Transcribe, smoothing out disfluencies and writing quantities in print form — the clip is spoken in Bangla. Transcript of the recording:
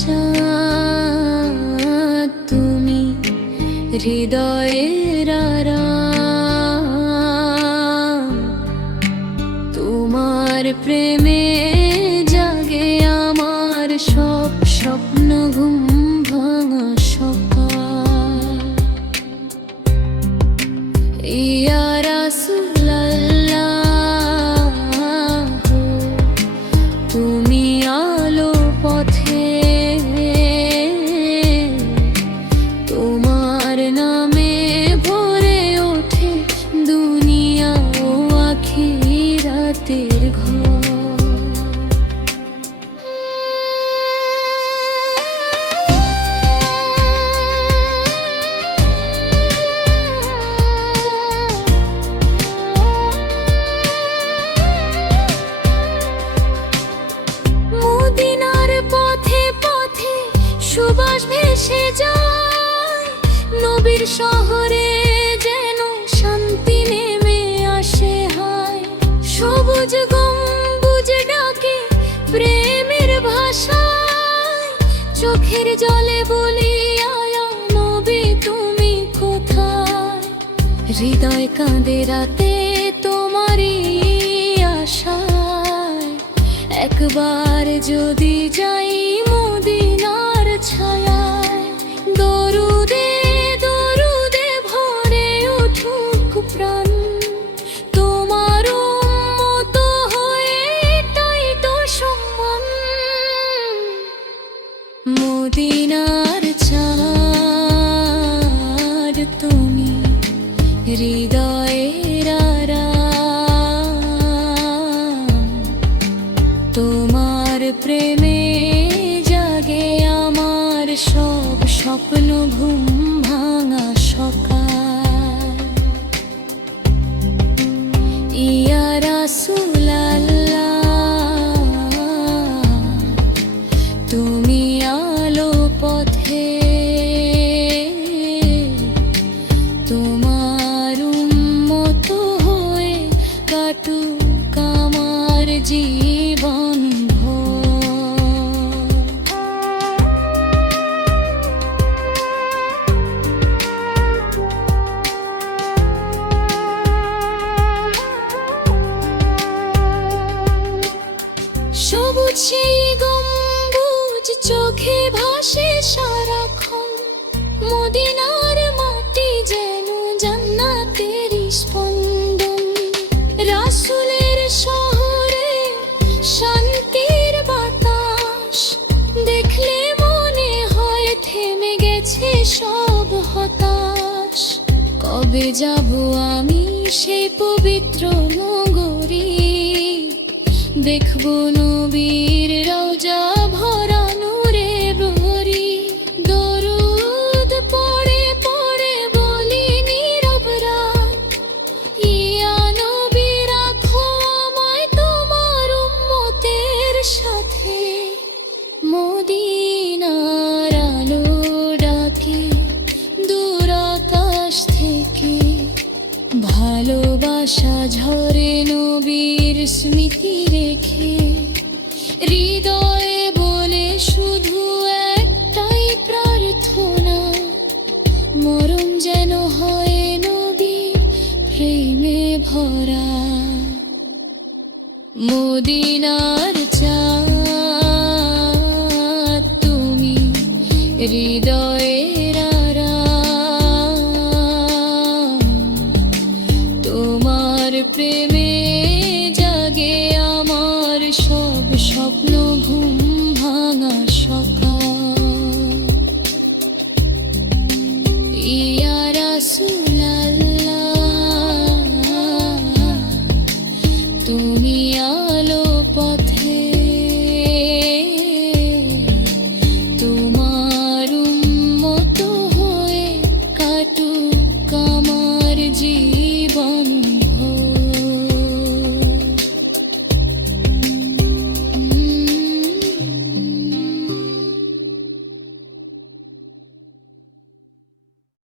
চাঁদ তুমি, হৃদয়ের আরাম। তোমার প্রেমে জাগে আমার সব স্বপ্ন, ঘুম ভাঙা সকাল। ইয়া রাসূলুল্লাহ, তুমি আলো পথে, তোমার নামে ভরে ওঠে দুনিয়া ও আখিরাতের ঘর। মদিনার পথে পথে সুবাস ভেসে যায়, নবীর শহরে যেন শান্তি নেমে আসে হায়। সবুজ গম্বুজ ডাকে প্রেমের ভাষায়, চোখের জলে বলি আয়া নবী তুমি কোথায়। হৃদয় কাঁদে রাতে তোমারই আশায়, একবার যদি যাই মদিনার ছায়ায়। দরুদে দরুদে ভরে উঠুক প্রাণ, তোমার উম্মত হয়ে এটাই তো সম্মান। মদিনার চাঁদ তুমি, হৃদয়ের আরাম। তোমার প্রেমে জাগে আমার সব স্বপ্ন, ঘুম ভাঙা সকাল। ইয়া রাসূলুল্লাহ, তুমি আলো পথে, তোমার উম্মত হয়ে কাটুক আমার জীবন ভর। সবুজ সেই গম্বুজ চোখে ভাসে সারাক্ষণ, মদিনার মাটি যেন জান্নাতের স্পন্দন। রাসূলের শহরে শান্তির বাতাস, দেখলে মনে হয় থেমে গেছে সব হতাশ। কবে যাব আমি সেই পবিত্র নগরী, দেখব নবীর রওজা ভরা নূরে ভরি। দরুদ পড়ে পড়ে বলি নীরব রাত, ইয়া নবী রাখো আমায় তোমার উম্মতের সাথে। মদিনার আলো ডাকে দূর আকাশ থেকে, ভালোবাসা ঝরে নবীর স্মৃতি রেখে। হৃদয়ে বলে শুধু একটাই প্রার্থনা, মরণ যেন হয় নবীর প্রেমে ভরা। মদিনার চাঁদ তুমি, হৃদয়ের আরাম। তোমার প্রেমে